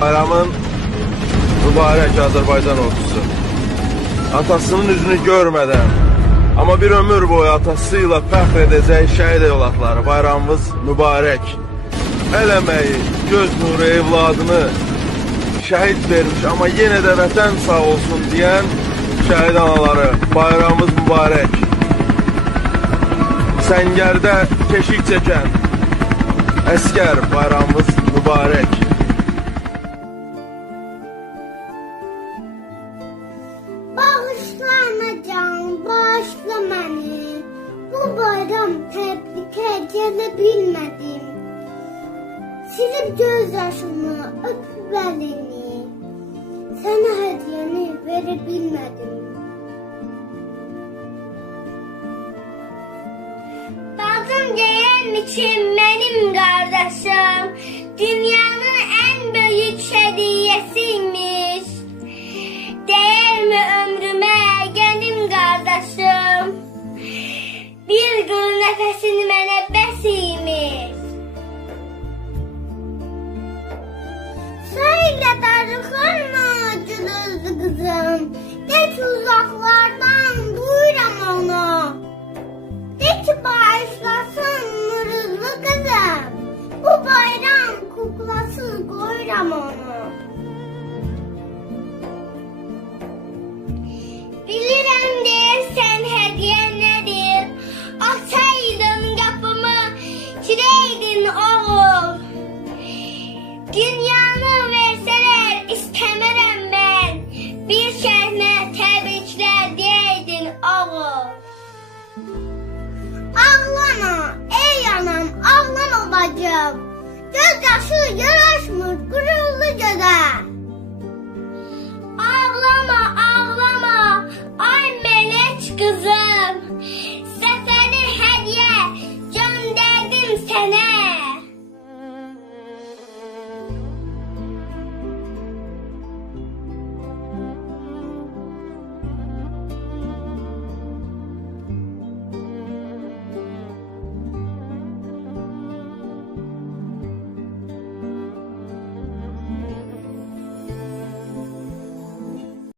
Bayramın mübarek Azerbaycan ordusu. Atasının yüzünü görmeden ama bir ömür boyu atasıyla fəxr edəcək şəhid evlatları bayramımız mübarək. El emeği, göz nuru evladını şəhid vermiş ama yine de vətən sağ olsun diyen şəhid anaları bayramımız mübarək. Səngərdə keşik çəkən əskər bayramımız Anacan, bağışla beni. Bu bayram tebrike gelebilmedim. Silip gözyaşımı, öpüp elini. Sana hediyeni verebilmedim. Bacım için benim kardeşim. Girəydin oğul. Dünyanı versələr istəmirəm mən. Bir kəlmə təbriklər deydin oğul. Ağlama ey anam, ağlama bacım. Göz yaşı yaraşmır gururlu